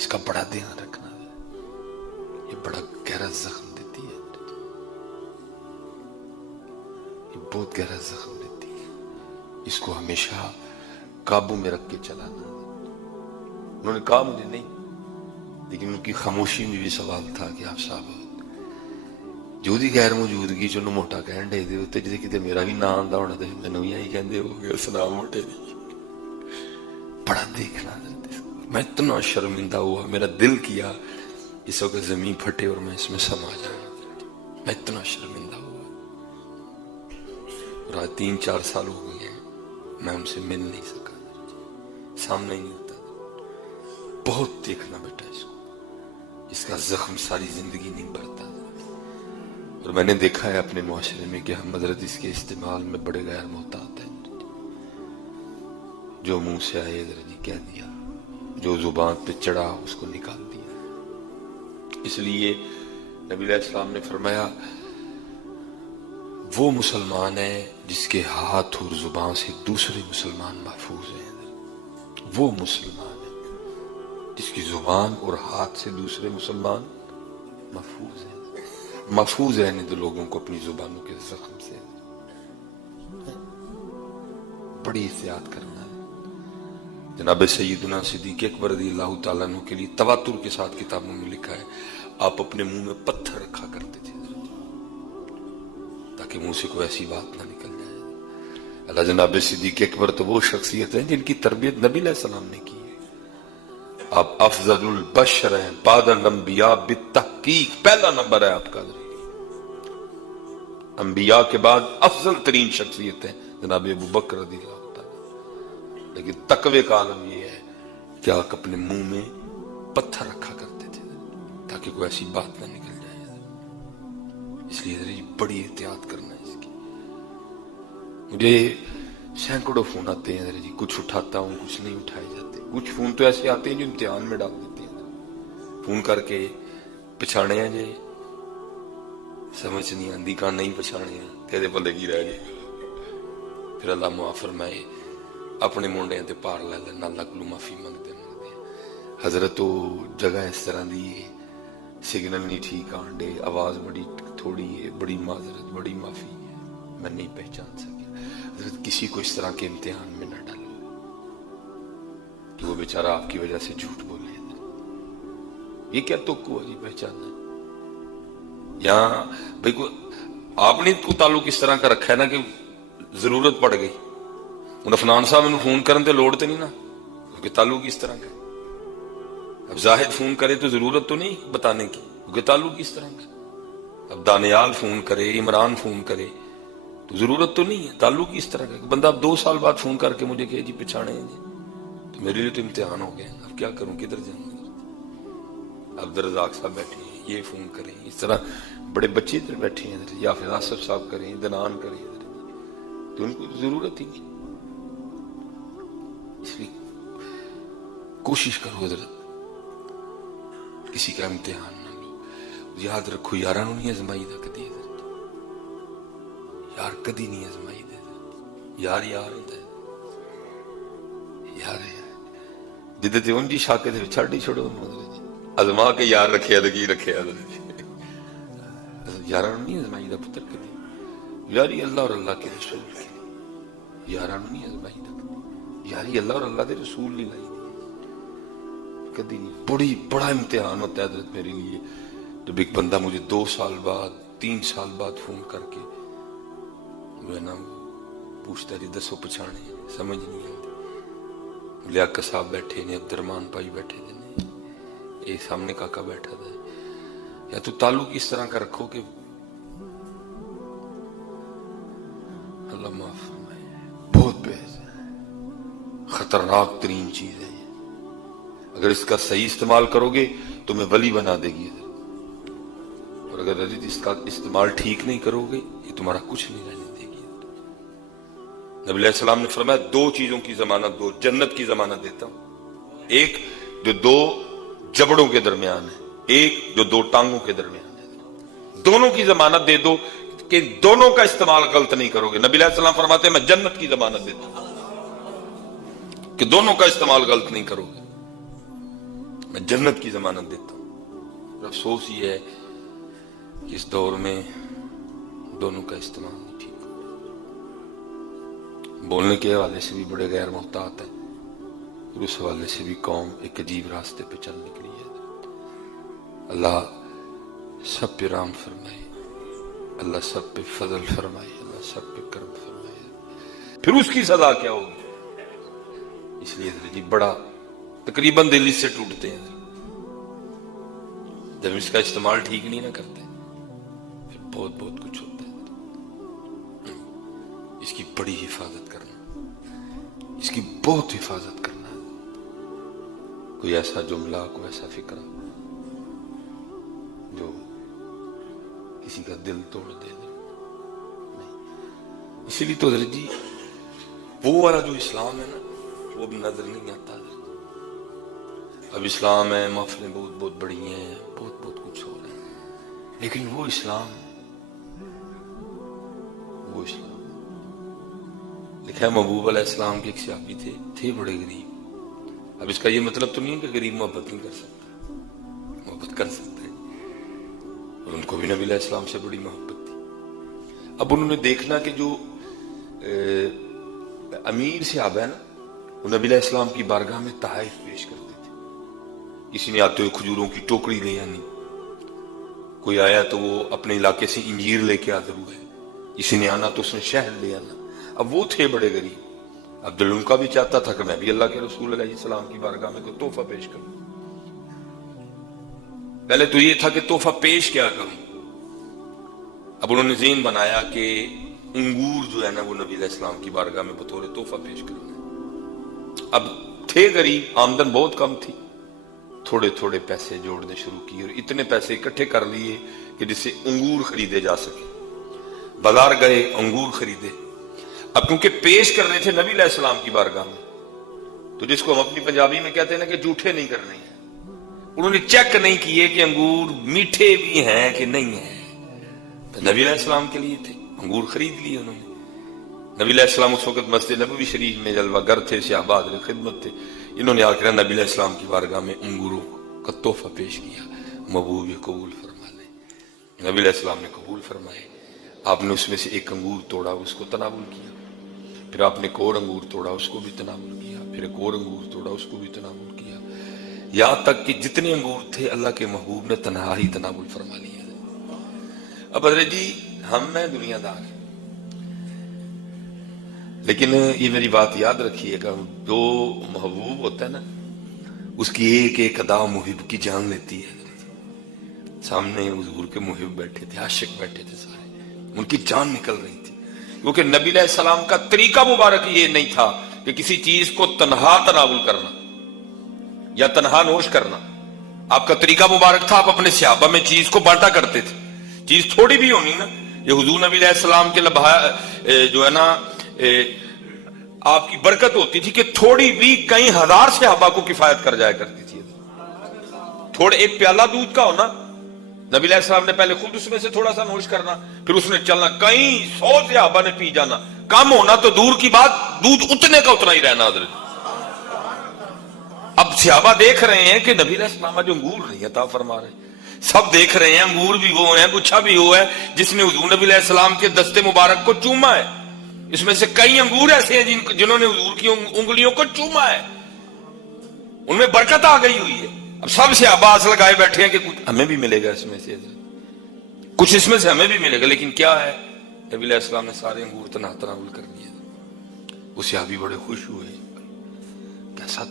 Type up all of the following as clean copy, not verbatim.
اس کا بڑا دھیان رکھنا ہے، یہ بڑا گہرا زخم دیتی ہے، یہ بہت گہرا زخم دیتی ہے، اس کو ہمیشہ قابو میں رکھ کے چلانا۔ انہوں نے کہا مجھے نہیں، لیکن ان کی خاموشی میں بھی سوال تھا کہ آپ صاحب جو دی غیر موجودگی چ موٹا کہن ڈے دے تے جے کتے میرا بھی نام آندا ہونا تے مینوں بھی یہی کہندے ہو گے سلام موٹے دی۔ بڑا دیکھنا میں اتنا شرمندہ ہوا، میرا دل کیا اس وقت زمین پھٹے اور میں اس میں سما جاؤں، میں اتنا شرمندہ ہوا۔ اور آج 3-4 سال ہو گئے ہیں میں ان سے مل نہیں سکا، سامنے ہی نہیں ہوتا۔ بہت دیکھنا بیٹا اس کو، اس کا زخم ساری زندگی نہیں بھرتا۔ اور میں نے دیکھا ہے اپنے معاشرے میں کہ ہم حضرت اس کے استعمال میں بڑے غیر محتاط ہیں، جو منہ سے آئے حضرت جی کہہ دیا، جو زبان پہ چڑھا اس کو نکال دیا۔ اس لیے نبی علیہ السلام نے فرمایا وہ مسلمان ہے جس کے ہاتھ اور زبان سے دوسرے مسلمان محفوظ ہیں، وہ مسلمان ہے جس کی زبان اور ہاتھ سے دوسرے مسلمان محفوظ ہیں۔ محفوظ رہنے دو لوگوں کو اپنی زبانوں کے زخم سے، بڑی احتیاط کرنا ہے۔ جناب سیدنا صدیق اکبر رضی اللہ تعالیٰ عنہ کے لیے تواتر کے ساتھ کتابوں میں لکھا ہے آپ اپنے منہ میں پتھر رکھا کرتے تھے تاکہ منہ سے کوئی ایسی بات نہ نکل جائے۔ اللہ جناب صدیق اکبر تو وہ شخصیت ہیں جن کی تربیت نبی علیہ السلام نے کی ہے۔ آپ افضل البشر ہیں بعد الانبیاء بالتحقیق، پہلا نمبر ہے آپ کا، انبیاء کے بعد افضل ترین شخصیت ہے جناب ابو بکر رضی اللہ تعالیٰ۔ لیکن تقوی کا عالم یہ ہے کہ آپ اپنے منہ میں پتھر رکھا کرتے تھے تاکہ کوئی ایسی بات نہ نکل جائے۔ اس لیے بڑی احتیاط کرنا ہے اس کی۔ مجھے سینکڑوں فون آتے ہیں جی، کچھ اٹھاتا ہوں کچھ نہیں اٹھائے جاتے، کچھ فون تو ایسے آتے ہیں جو امتحان میں ڈال دیتے ہیں، فون کر کے پچھاڑے ہیں جی سمجھ نہیں آندی کہاں نہیں پچھانے ہیں تیرے بندے کی رہ گئے، پھر اللہ معاف فرمائے اپنے منڈے تے پار لے لے اللہ کو معافی منگتے حضرت تو جگہ اس طرح دی سگنل نہیں ٹھیک آنڈے، آواز بڑی تھوڑی ہے، بڑی معذرت بڑی معافی ہے، میں نہیں پہچان سکیا۔ حضرت کسی کو اس طرح کے امتحان میں نہ ڈالو کہ وہ بیچارہ آپ کی وجہ سے جھوٹ بولے۔ یہ کیا تو کو جی پہچاننا ہے یہاں بھائی، آپ نے تو تعلق اس طرح کا رکھا ہے نا کہ ضرورت پڑ گئی ان افنان صاحب نے فون کرن تے لوڑ تے نہیں نا، کیونکہ تعلق اس طرح کا ہے۔ اب زاہد فون کرے تو ضرورت تو نہیں بتانے کی، کیونکہ تعلق اس طرح کا ہے۔ اب دانیال فون کرے، عمران فون کرے تو ضرورت تو نہیں ہے، تعلق اس طرح کا ہے۔ بندہ اب 2 سال بعد فون کر کے مجھے کہ جی پچھاڑے ہیں جی، تو میرے لیے تو امتحان ہو گئے، اب کیا کروں کدھر جاؤں۔ عبدالرزاق صاحب بیٹھے ہیں یہ فون کریں، اس طرح بڑے بچے ادھر بیٹھے ہیں، یا پھر آصف صاحب کریں، دنان کریں، تو ان کو ضرورت ہی نہیں۔ اس لیے کوشش کرو حضرت کسی کا امتحان نہ لو، یاد رکھو یاراں نوں نہیں ازمائی دا کدی حضرت، یار کدی نہیں ازمائی دے، یار یار ہوندا ہے، یار جدے تے اونجی شاکے تے چھڈ ہی چھوڑو حضرت ازما کے یار رکھے تو کی رکھے یاراں نہیں ازمائی دا پتر کدی، یاری اللہ اور اللہ کے رسول کی، یاراں نہیں ازمائی دا یاری اللہ اور اللہ کے رسول نہیں لائی کدی نہیں۔ بڑا امتحان ہوتا ہے حضرت میرے لیے جب ایک بندہ مجھے 2 سال بعد 3 سال بعد فون کر کے میں نا پوچھتا جی دسو پچھانے، سمجھ نہیں آتی۔ لیاقت صاحب بیٹھے نے، عبد الرحمان بھائی بیٹھے نے، یہ سامنے کاکا بیٹھا تھا۔ یا تو تعلق اس طرح کا رکھو کہ اللہ معاف فرمائے، بہت بحث ہے، خطرناک ترین چیز ہے یہ۔ اگر اس کا صحیح استعمال کرو گے تو میں ولی بنا دے گی، اور اگر اس کا استعمال ٹھیک نہیں کرو گے یہ تمہارا کچھ نہیں رہنے دے گی۔ نبی علیہ السلام نے فرمایا 2 چیزوں کی ضمانت دو، جنت کی ضمانت دیتا ہوں، ایک جو 2 جبڑوں کے درمیان ہے، ایک جو 2 ٹانگوں کے درمیان ہے، دونوں کی ضمانت دے دو کہ دونوں کا استعمال غلط نہیں کرو گے۔ نبی علیہ السلام فرماتے ہیں میں جنت کی ضمانت دیتا ہوں کہ دونوں کا استعمال غلط نہیں کرو گے۔ میں جنت کی ضمانت دیتا ہوں. افسوس یہ ہے کہ اس دور میں دونوں کا استعمال نہیں ٹھیک ہو. بولنے کے حوالے سے بھی بڑے غیر محتاط ہیں اور اس حوالے سے بھی قوم ایک عجیب راستے پہ چل نکلی ہے. اللہ سب پہ رحم فرمائے, اللہ سب پہ فضل فرمائے, اللہ سب پہ کرم فرمائے. پھر اس کی سزا کیا ہوگی؟ اس لیے جی بڑا تقریباً دل اس سے ٹوٹتے ہیں جب اس کا استعمال ٹھیک نہیں نہ کرتے. پھر بہت بہت کچھ ہوتا ہے. اس کی بڑی حفاظت کرنا, اس کی بہت حفاظت کرنا ہے. کوئی ایسا جملہ, کوئی ایسا فکرہ جو کسی کا دل توڑ دے نہیں. اسی لیے تو حضرت جی وہ والا جو اسلام ہے نا وہ بھی نظر نہیں آتا. اب اسلام ہے, محفلیں بہت بہت بڑی ہیں, بہت بہت کچھ ہو رہا ہے, لیکن وہ اسلام لکھا ہے محبوب علیہ السلام کے ایک صحابی تھے بڑے غریب. اب اس کا یہ مطلب تو نہیں ہے کہ غریب محبت نہیں کر سکتا, محبت کر سکتا ہے, اور ان کو بھی نبی علیہ السلام سے بڑی محبت تھی. اب انہوں نے دیکھنا کہ جو امیر صحابہ ہے نا وہ نبی علیہ السلام کی بارگاہ میں تحائف پیش کرتے تھے. کسی نے آتے ہوئے کھجوروں کی ٹوکری لے آنی, کوئی آیا تو وہ اپنے علاقے سے انجیر لے کے حاضر ہوا ہے, کسی نے آنا تو اس نے شہد لے آنا. اب وہ تھے بڑے غریب. اب دل ان کا بھی چاہتا تھا کہ میں بھی اللہ کے رسول علیہ السلام کی بارگاہ میں کوئی تحفہ پیش کروں. پہلے تو یہ تھا کہ تحفہ پیش کیا کروں. اب انہوں نے ذہن بنایا کہ انگور جو ہے نا وہ نبی علیہ السلام کی بارگاہ میں بطور تحفہ پیش کرنا ہے. اب تھے غریب, آمدن بہت کم تھی, تھوڑے تھوڑے پیسے جوڑنے شروع کیے اور اتنے پیسے اکٹھے کر لیے کہ جس سے انگور خریدے جا سکے. بازار گئے, انگور خریدے. اب کیونکہ پیش کر رہے تھے نبی علیہ السلام کی بارگاہ میں, تو جس کو ہم اپنی پنجابی میں کہتے ہیں نا کہ جھوٹے نہیں کرنے ہیں, انہوں نے چیک نہیں کیے کہ انگور میٹھے بھی ہیں کہ نہیں ہیں. تو نبی علیہ السلام کے لیے تھے, انگور خرید لیے انہوں نے. نبی علیہ السلام اس وقت مسجد نبوی شریف میں جلوہ گر تھے, صحابہ حاضر خدمت تھے. انہوں نے آ کر نبی علیہ السلام کی بارگاہ میں انگوروں کا تحفہ پیش کیا. محبوب یہ قبول فرما لیں. نبی علیہ السلام نے قبول فرمائے. آپ نے اس میں سے ایک انگور توڑا, اس کو تناول کیا. پھر آپ نے ایک اور انگور توڑا, اس کو بھی تناول کیا. پھر ایک اور انگور توڑا, اس کو بھی تناول کیا. یہاں تک کہ جتنے انگور تھے اللہ کے محبوب نے تنہا ہی تناول فرما لیا. اب حضرت جی ہم میں دنیا دار ہیں, لیکن یہ میری بات یاد رکھیے گا, جو محبوب ہوتا ہے نا اس کی ایک ایک ادا محب کی جان لیتی ہے. سامنے حضور کے محب بیٹھے تھے, عاشق بیٹھے تھے سارے, ان کی جان نکل رہی تھی. کیونکہ نبی علیہ السلام کا طریقہ مبارک یہ نہیں تھا کہ کسی چیز کو تنہا تناول کرنا یا تنہا نوش کرنا. آپ کا طریقہ مبارک تھا, آپ اپنے صحابہ میں چیز کو بانٹا کرتے تھے. چیز تھوڑی بھی ہونی نا, یہ حضور نبی علیہ السلام کے جو ہے نا آپ کی برکت ہوتی تھی کہ تھوڑی بھی کئی ہزار صحابہ کو کفایت کر جایا کرتی تھی. تھوڑے ایک پیالہ دودھ کا ہونا, نبی علیہ السلام نے پہلے خود اس میں سے تھوڑا سا نوش کرنا, پھر اس نے چلنا, کئی 100 صحابہ نے پی جانا. کم ہونا تو دور کی بات, دودھ اتنے کا اتنا ہی رہنا. حضرت اب صحابہ دیکھ رہے ہیں کہ نبی علیہ السلام جو انگور نہیں عطا فرما رہے, سب دیکھ رہے ہیں انگور بھی وہ ہیں, گچھا بھی وہ ہے جس نے حضور نبی علیہ السلام کے دستے مبارک کو چوما ہے. اس میں سے کئی انگور ایسے ہیں جنہوں نے حضور کی انگلیوں کو چوما ہے, ان میں برکت آ گئی ہوئی ہے. اب سب سے آواز لگائے بیٹھے ہیں کہ کچھ ہمیں بھی ملے گا اس میں سے, کچھ اس میں سے ہمیں بھی ملے گا. لیکن کیا ہے, نبی علیہ السلام نے سارے انگور تناول کر دیے. وہ صحابی بڑے خوش ہوئے, کیسا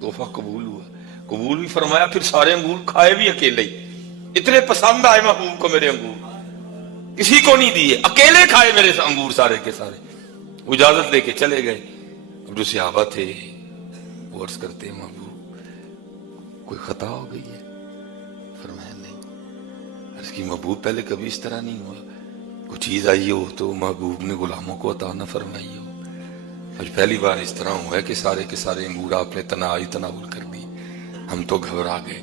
تحفہ قبول ہوا, قبول بھی فرمایا. پھر سارے انگور کھائے بھی اکیلے ہی, اتنے پسند آئے محبوب کو میرے انگور, کسی کو نہیں دیے, اکیلے کھائے میرے انگور سارے کے سارے. وہ اجازت دے کے چلے گئے. اب جو صحابہ تھے وہ عرض کرتے ہیں محبوب کوئی خطا ہو گئی ہے؟ فرمایا نہیں. عرض کی محبوب پہلے کبھی اس طرح نہیں ہوا, کوئی چیز آئی ہو تو محبوب نے غلاموں کو عطا نہ فرمائی ہو, آج پہلی بار اس طرح ہوا ہے کہ سارے کے سارے انگور آپ نے تناول کر دی. ہم تو گھبرا گئے,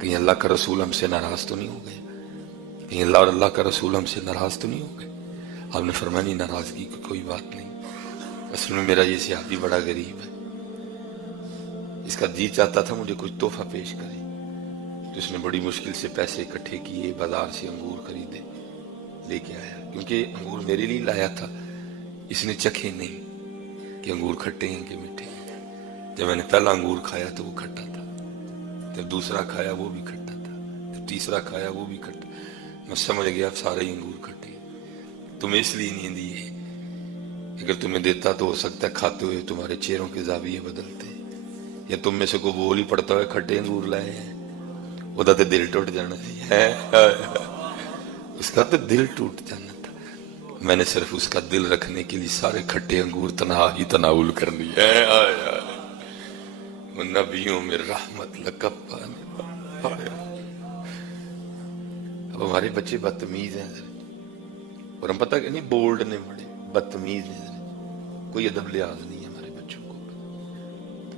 کہیں اللہ کا رسول ہم سے ناراض تو نہیں ہو گئے, کہیں اللہ اور اللہ کا رسول ہم سے ناراض تو نہیں ہو گئے. آپ نے فرمایا نہیں, ناراضگی کی کوئی بات نہیں, اصل میں میرا یہ صحابی بڑا غریب ہے, اس کا جی چاہتا تھا مجھے کچھ تحفہ پیش کرے. جس نے بڑی مشکل سے پیسے اکٹھے کیے, بازار سے انگور خریدے, لے کے آیا. کیونکہ انگور میرے لیے لایا تھا, اس نے چکھے نہیں کہ انگور کھٹے ہیں کہ میٹھے ہیں. جب میں نے پہلا انگور کھایا تو وہ کھٹا تھا, جب دوسرا کھایا وہ بھی کھٹا تھا, جب تیسرا کھایا وہ بھی کھٹا. میں سمجھ گیا اب سارے انگور کھٹے. تمہیں اس لیے نہیں دیے, اگر تمہیں دیتا تو ہو سکتا ہے کھاتے ہوئے تمہارے چہروں کے زاویے بدلتے, یا تم میں سے کوئی بول ہی پڑتا ہوئے کھٹے انگور لائے ہیں, وہ تو دل ٹوٹ جانا ہے, اس کا تو دل ٹوٹ جانا تھا. میں نے صرف اس کا دل رکھنے کے لیے سارے کھٹے انگور تنہا ہی تناول کر لیے. نبیوں میں رحمت لقب پانے. اب ہمارے بچے بدتمیز ہیں, اور ہم پتہ کہ نہیں بولڈ نے بڑے بدتمیز ہیں, کوئی ادب لحاظ نہیں ہے ہمارے بچوں کو,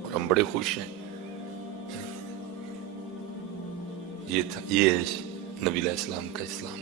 اور ہم بڑے خوش ہیں. یہ تھا, یہ ہے نبی علیہ السلام کا اسلام.